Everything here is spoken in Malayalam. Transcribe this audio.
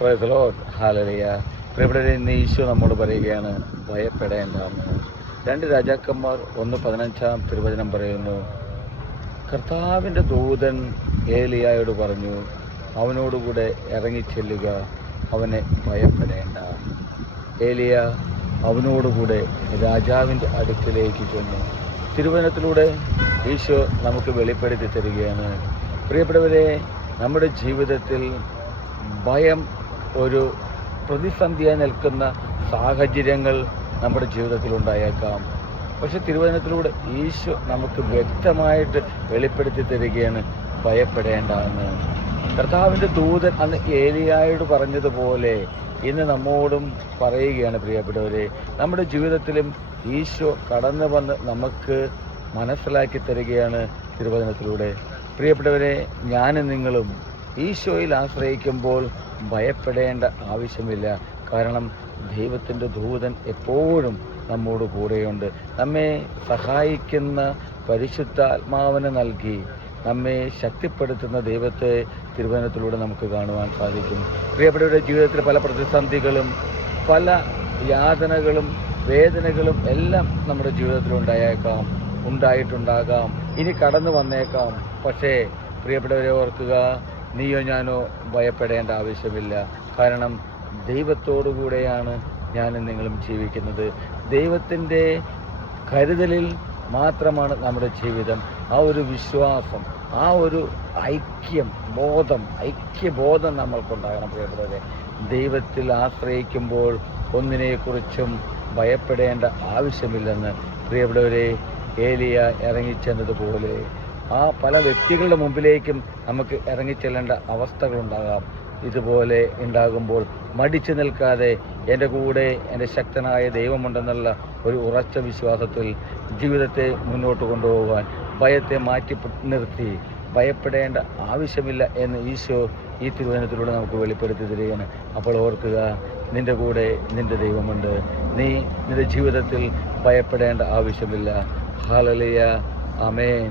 Praise the Lord. ഹല്ലേലൂയ. പ്രിയപ്പെട്ടവരെ, ഇന്ന് ഈശോ നമ്മോട് പറയുകയാണ്, ഭയപ്പെടേണ്ടെന്ന്. 2 രാജാക്കന്മാർ 1:15 തിരുവചനം പറയുന്നു, കർത്താവിൻ്റെ ദൂതൻ ഏലിയായോട് പറഞ്ഞു, അവനോടുകൂടെ ഇറങ്ങിച്ചെല്ലുക, അവനെ ഭയപ്പെടേണ്ട. ഏലിയ അവനോടുകൂടെ രാജാവിൻ്റെ അടുക്കിലേക്ക് ചെന്നു. തിരുവചനത്തിലൂടെ ഈശോ നമുക്ക് വെളിപ്പെടുത്തി തരികയാണ്. പ്രിയപ്പെട്ടവരെ, നമ്മുടെ ജീവിതത്തിൽ ഭയം ഒരു പ്രതിസന്ധിയായി നിൽക്കുന്ന സാഹചര്യങ്ങൾ നമ്മുടെ ജീവിതത്തിൽ ഉണ്ടായേക്കാം. പക്ഷെ തിരുവചനത്തിലൂടെ ഈശോ നമുക്ക് വ്യക്തമായിട്ട് വെളിപ്പെടുത്തി തരികയാണ്, ഭയപ്പെടേണ്ട എന്ന്. കർത്താവിൻ്റെ ദൂതൻ അന്ന് ഏലിയായോട് പറഞ്ഞതുപോലെ ഇന്ന് നമ്മോടും പറയുകയാണ്. പ്രിയപ്പെട്ടവരെ, നമ്മുടെ ജീവിതത്തിലും ഈശോ കടന്നു വന്ന് നമുക്ക് മനസ്സിലാക്കി തരികയാണ് തിരുവചനത്തിലൂടെ. പ്രിയപ്പെട്ടവരെ, ഞാനും നിങ്ങളും ഈശോയിൽ ആശ്രയിക്കുമ്പോൾ ഭയപ്പെടേണ്ട ആവശ്യമില്ല. കാരണം ദൈവത്തിൻ്റെ ദൂതൻ എപ്പോഴും നമ്മോട് കൂടെയുണ്ട്. നമ്മെ സഹായിക്കുന്ന പരിശുദ്ധാത്മാവിനെ നൽകി നമ്മെ ശക്തിപ്പെടുത്തുന്ന ദൈവത്തെ തിരുവചനത്തിലൂടെ നമുക്ക് കാണുവാൻ സാധിക്കും. പ്രിയപ്പെട്ടവരുടെ ജീവിതത്തിൽ പല പ്രതിസന്ധികളും പല യാതനകളും വേദനകളും എല്ലാം നമ്മുടെ ജീവിതത്തിൽ ഉണ്ടായിട്ടുണ്ടാകാം, ഇനി കടന്നു വന്നേക്കാം. പക്ഷേ പ്രിയപ്പെട്ടവരെ ഓർക്കുക, നീയോ ഞാനോ ഭയപ്പെടേണ്ട ആവശ്യമില്ല. കാരണം ദൈവത്തോടു കൂടെയാണ് ഞാനും നിങ്ങളും ജീവിക്കുന്നത്. ദൈവത്തിൻ്റെ കരുതലിൽ മാത്രമാണ് നമ്മുടെ ജീവിതം. ആ ഒരു വിശ്വാസം, ആ ഒരു ഐക്യബോധം നമ്മൾക്കുണ്ടാകണം. പ്രിയപ്പെട്ടവരെ, ദൈവത്തിൽ ആശ്രയിക്കുമ്പോൾ ഒന്നിനെക്കുറിച്ചും ഭയപ്പെടേണ്ട ആവശ്യമില്ലെന്ന് പ്രിയപ്പെട്ടവരെ ഏലിയ ഇറങ്ങിച്ചെന്നതുപോലെ ആ പല വ്യക്തികളുടെ മുമ്പിലേക്കും നമുക്ക് ഇറങ്ങിച്ചെല്ലേണ്ട അവസ്ഥകളുണ്ടാകാം. ഇതുപോലെ ഉണ്ടാകുമ്പോൾ മടിച്ചു നിൽക്കാതെ എൻ്റെ കൂടെ എൻ്റെ ശക്തനായ ദൈവമുണ്ടെന്നുള്ള ഒരു ഉറച്ച വിശ്വാസത്തിൽ ജീവിതത്തെ മുന്നോട്ട് കൊണ്ടുപോകാൻ ഭയത്തെ മാറ്റി നിർത്തി ഭയപ്പെടേണ്ട ആവശ്യമില്ല എന്ന് ഈശോ ഈ തിരുവചനത്തിലൂടെ നമുക്ക് വെളിപ്പെടുത്തി തരികയാണ്. അപ്പോൾ ഓർക്കുക, നിൻ്റെ കൂടെ നിൻ്റെ ദൈവമുണ്ട്. നീ നിൻ്റെ ജീവിതത്തിൽ ഭയപ്പെടേണ്ട ആവശ്യമില്ല. ഹല്ലേലൂയ. ആമേൻ.